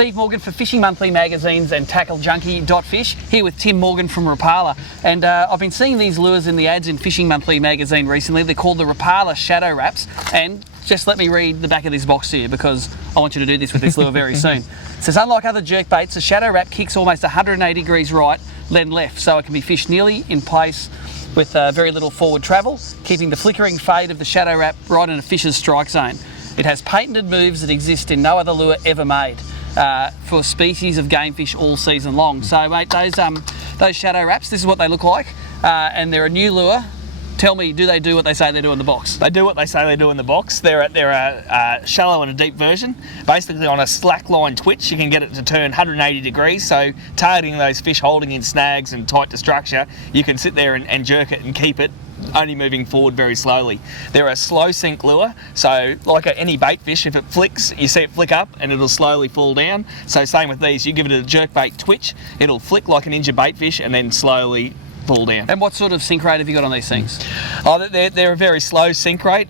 Steve Morgan for Fishing Monthly magazines and TackleJunkie.fish, here with Tim Morgan from Rapala. And I've been seeing these lures in the ads in Fishing Monthly magazine recently. They're called the Rapala Shadow Raps. And just let me read the back of this box to you, because I want you to do this with this lure very soon. It says, unlike other jerkbaits, the Shadow Rap kicks almost 180 degrees right, then left, so it can be fished nearly in place with very little forward travel, keeping the flickering fade of the Shadow Rap right in a fish's strike zone. It has patented moves that exist in no other lure ever made for species of game fish all season long. So mate, those Shadow Raps, this is what they look like, and they're a new lure. Tell me, do they do what they say they do in the box? They do what they say they do in the box. They're a shallow and a deep version. Basically on a slack line twitch, you can get it to turn 180 degrees. So targeting those fish holding in snags and tight to structure, you can sit there and jerk it and keep it only moving forward very slowly. They're a slow sink lure, so like any bait fish, if it flicks, you see it flick up and it'll slowly fall down. So same with these, you give it a jerk bait twitch, it'll flick like an injured bait fish and then slowly fall down. And what sort of sink rate have you got on these things? Oh, they're a very slow sink rate,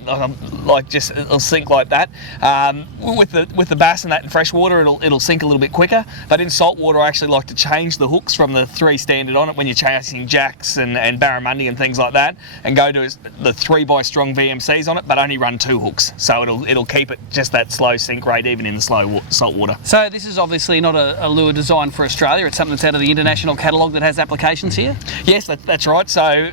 like just it'll sink like that. With the bass and that in fresh water, it'll sink a little bit quicker. But in salt water, I actually like to change the hooks from the 3 standard on it when you're chasing jacks and barramundi and things like that, and go to the 3x strong VMCs on it, but only run 2 hooks. So it'll keep it just that slow sink rate even in the slow salt water. So this is obviously not a lure designed for Australia. It's something that's out of the international catalogue that has applications here. Yes, that's right. So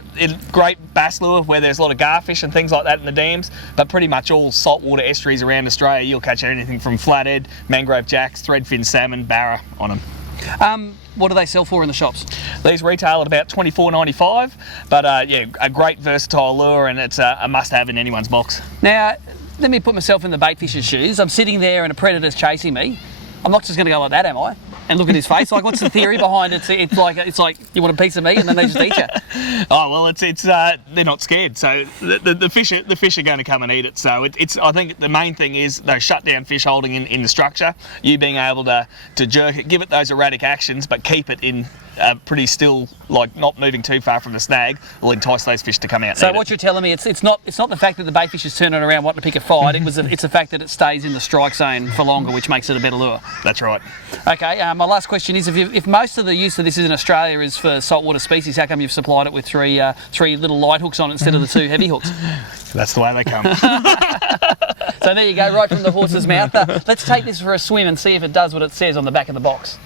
great bass lure where there's a lot of garfish and things like that in the dams, but pretty much all saltwater estuaries around Australia, you'll catch anything from flathead, mangrove jacks, threadfin salmon, barra on them. What do they sell for in the shops? These retail at about $24.95, but yeah, a great versatile lure, and it's a must-have in anyone's box. Now, let me put myself in the bait fisher's shoes. I'm sitting there and a predator's chasing me. I'm not just going to go like that, am I? And look at his face. Like, what's the theory behind it? It's like you want a piece of me, and then they just eat you. Oh well, they're not scared. So the fish are going to come and eat it. So I think the main thing is those shut down fish holding in the structure. You being able to jerk it, give it those erratic actions, but keep it in pretty still, like not moving too far from the snag, will entice those fish to come out. So what you're telling me, it's not the fact that the bait fish is turning around wanting to pick a fight. It's the fact that it stays in the strike zone for longer, which makes it a better lure. That's right. Okay. My last question is, if most of the use of this in Australia is for saltwater species, how come you've supplied it with three little light hooks on it instead of the 2 heavy hooks? That's the way they come. So there you go, right from the horse's mouth. Let's take this for a swim and see if it does what it says on the back of the box.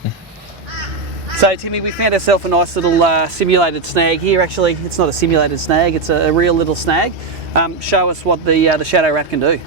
So Timmy, we found ourselves a nice little simulated snag here. Actually, it's not a simulated snag, it's a real little snag. Show us what the Shadow Rap can do.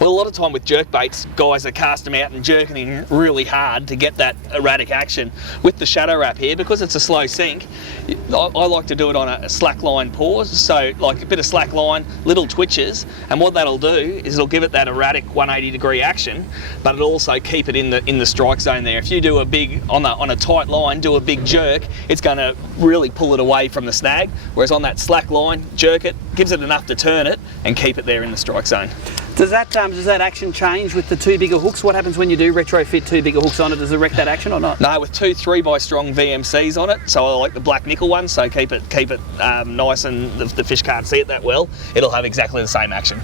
Well, a lot of time with jerk baits, guys are cast them out and jerking in really hard to get that erratic action. With the Shadow Rap here, because it's a slow sink, I like to do it on a slack line pause, so like a bit of slack line, little twitches, and what that'll do is it'll give it that erratic 180 degree action, but it'll also keep it in the strike zone there. If you do a big, on a tight line, do a big jerk, it's going to really pull it away from the snag, whereas on that slack line, jerk it, gives it enough to turn it and keep it there in the strike zone. Does that action change with the 2 bigger hooks? What happens when you do retrofit 2 bigger hooks on it? Does it wreck that action or not? No, with 2 3x strong VMCs on it, so I like the black nickel one, so keep it nice and the fish can't see it that well, it'll have exactly the same action.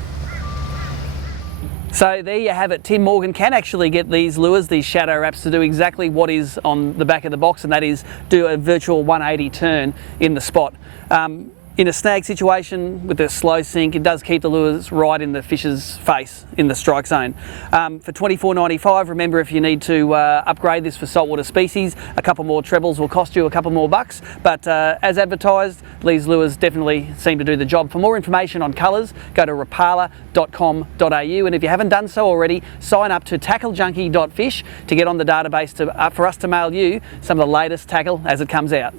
So there you have it. Tim Morgan can actually get these lures, these Shadow Raps, to do exactly what is on the back of the box, and that is do a virtual 180 turn in the spot. In a snag situation with a slow sink, it does keep the lures right in the fish's face in the strike zone. For $24.95, remember, if you need to upgrade this for saltwater species, a couple more trebles will cost you a couple more bucks, but as advertised, these lures definitely seem to do the job. For more information on colours, go to rapala.com.au, and if you haven't done so already, sign up to TackleJunkie.fish to get on the database for us to mail you some of the latest tackle as it comes out.